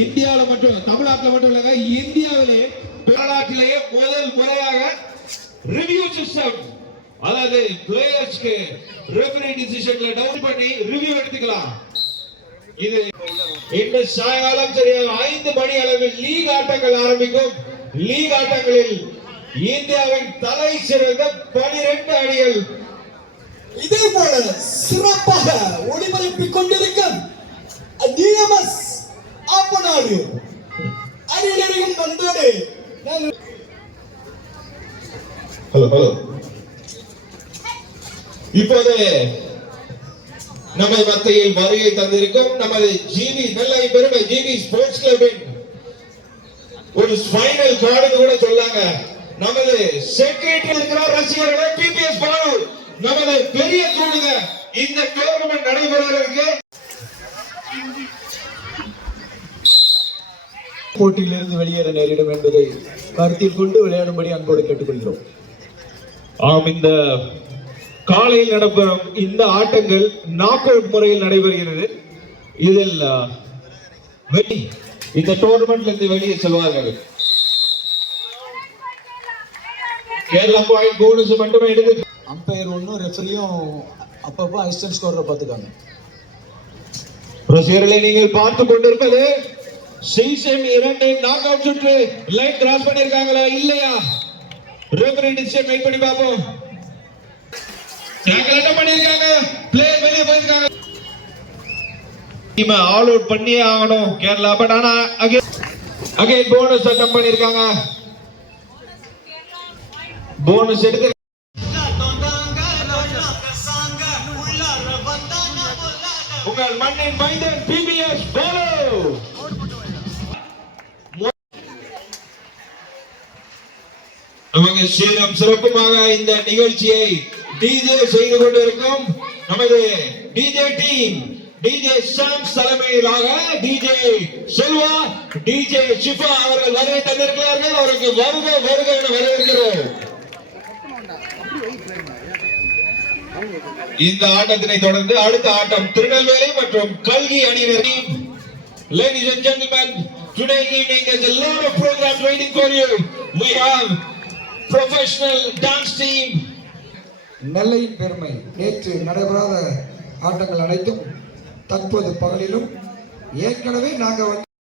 இந்தியாவில் மட்டும் தமிழ்நாட்டில் மட்டும் இல்லங்க, இந்தியாவிலே வரலாற்றிலேயே முதல் முறையாக ரிவ்யூ சிஸ்டம், அதாவது பிளேயர்ஸ்க்கு ரெஃபரி டிசிஷன்ல டவுன் பண்ணி ரிவ்யூ எடுத்துக்கலாம். இது இந்த சாயங்காலம் சரியாக 5 மணி அளவில் லீக் ஆட்டங்கள் ஆரம்பிக்கும். லீக் ஆட்டங்களில் இந்தியாவின் தலை சிறந்த 12 அணிகள் இதே போல சிறப்பாக ஒளிபரப்பிக் கொண்டிருக்கும் டிஎம்எஸ் ஆப்பநாடு அணியினரையும் வந்தோடு ஹலோ இப்போது நமது மத்தியில் வருகை தந்திருக்கும் நமது ஜிவி நெல்லை பெருமை ஜிவி ஸ்போர்ட்ஸ் கிளப்பின் ஒரு ஸ்பைனல் கார்டு கூட சொல்லாங்க. நமது செக்ரட்டரி இருக்கிறார் ரசிகர்களே, பிபிஎஸ் பாலு நமது பெரிய தூணுங்க. இந்த டோர்னமெண்ட் நடைபெறுவதற்கு போட்டியிலிருந்து வெளியேற நேரிடும் என்பதை கருத்தில் கொண்டு விளையாடும்படி அன்போடு கேட்டுக்கொள்கிறோம். இந்த காலையில் நடைபெறும் இந்த ஆட்டங்கள் நாக் அவுட் முறையில் நடைபெறுகிறது. இதில் இந்த டோர்னமெண்ட்ல இருந்து வெளியே செல்வார்கள். கேரளா பாயிண்ட் போனஸ் மட்டுமே எடுத்து அம்பையர் ஒன்னும் ரெஃபரியும் அப்பப்போ அசிஸ்டன்ட் ஸ்கோரை பார்த்துக்காங்க. ரசிகர்களை நீங்கள் பார்த்து கொண்டிருப்பது சீசன் 2 நாக் அவுட் சுற்று. லைன் கிராஸ் பண்ணிருக்காங்களா இல்லையா? ரெஃபரி டிசிஷன் வெயிட் பண்ணி பாப்போம். டேக்கிள் அட்டெம்ப்ட் பண்ணிருக்காங்க, பிளேயர் வெளியே போயிருக்காங்க. டீம் ஆல் அவுட் பண்ணியே ஆகணும் கேரளா. பட் ஆனா அகைன் போனஸ் அட்டெம்ப்ட் பண்ணிருக்காங்க. போனஸ் எடுத்து உங்கள் மண்ணின் மைந்தன் பிபிஎஸ் பாலு. நமக்கு சீரம் சிறப்புமாக இந்த நிகழ்ச்சியை டிஜே செய்து கொண்டிருக்கும் நமது டிஜே டீம், டிஜே சாம்ஸ் தலைமையிலாக டிஜே செல்வா, டிஜே ஷிஃபா அவர்கள் வருகை தந்திருக்கிறார்கள். அவருக்கு வருக வருக என வரவேற்கிறோம். இந்த ஆட்டத்தினை தொடர்ந்து அடுத்த ஆட்டம் திருநெல்வேலி மற்றும் கல்கி அணியினர். Ladies and gentlemen, today evening there's a lot of programs waiting for you. We have professional dance team. நெல்லையின் பெருமை நேற்று நடைபெறாத ஆட்டங்கள் அனைத்தும் தற்போது பகலிலும் ஏற்கனவே நாங்கள்